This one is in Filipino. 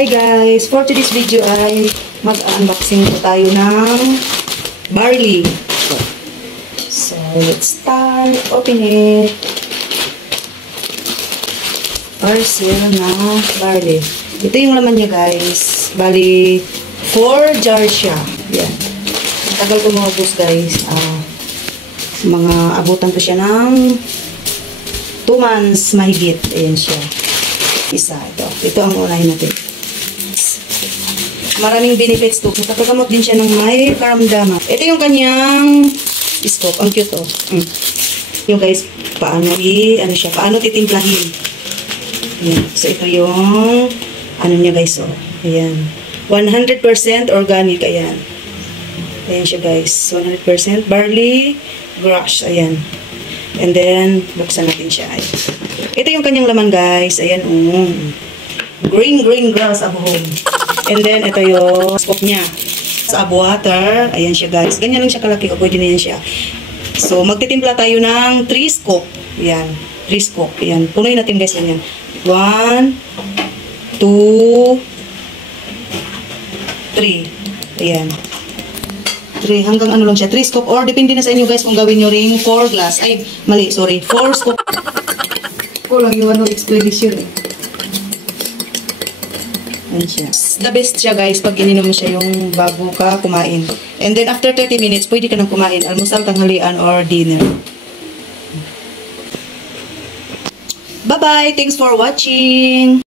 Hi guys! For today's video ay mag-unboxing po tayo ng barley. So, let's start. Open it. Parcel na barley. Ito yung laman niya guys. Bali, 4 jars siya. Yan. Tagal ko maubos guys. Mga abutan ko siya ng 2 months mahigit. Ayan siya. Isa. Ito ang unahin natin. Maraming benefits to. Nakagamot din siya ng may karamdaman. Ito yung kanyang scope. Ang cute oh. Yung guys, paano paano titimplahin. Ayan. So ito yung niya guys oh. Ayan. 100% organic. Ayan. Ayan siya guys. 100% barley crush. Ayan. And then, buksan natin siya. Ayan. Ito yung kanyang laman guys. Ayan oh. Green grass at home. And then, ito yung scoop niya. Sa water. Ayan siya guys. Ganyan lang siya kalaki. O pwede na yan siya. So, magtitimpla tayo ng 3 scoop. Ayan. 3 scoop. Ayan. Punoy natin guys. Ganyan. 1, 2, 3. Ayan. 3. Hanggang ano lang siya. 3 scoop. Or depende na sa inyo guys kung gawin nyo ring 4 glass. Ay, mali. Sorry. 4 scoop. Kulang yung explanation eh. The best siya guys pag ininom mo siya yung bago ka kumain. And then after 30 minutes, pwede ka nang kumain. Almusal, tanghalian, or dinner. Bye-bye! Thanks for watching!